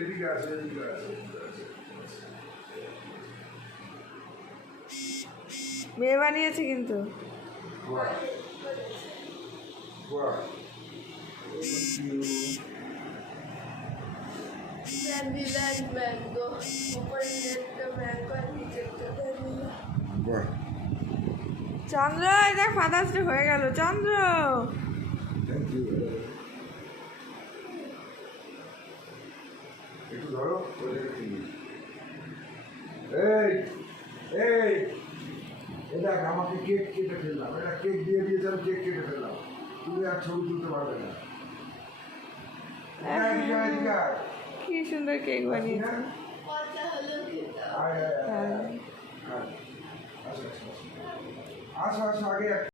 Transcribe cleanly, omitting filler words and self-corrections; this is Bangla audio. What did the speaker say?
এদিকে আছে, এদিকে আছে। মেয়ে বানিয়েছে কিন্তু। বাহ বাহ, বাহ, চন্দ্র এই দেখ ফাদার্স ডে হয়ে গেল চন্দ্র। Thank you. একটু ধরো, ওদেরকে চিনি। এই এই এটা আমাকে কেক কেটে ফেললাম, এটা কেক দিয়ে দিয়েছে, আমি কেক কেটে ফেললাম, তুমি আর ছবি তুলতে পারবে না। এদিকে আয়, এদিকে আয়। কি সুন্দর কেক বানিয়েছে। আয়, আয়, আয়, হ্যাঁ। আয়, আয়। আসো আসো আসো আসো, আগে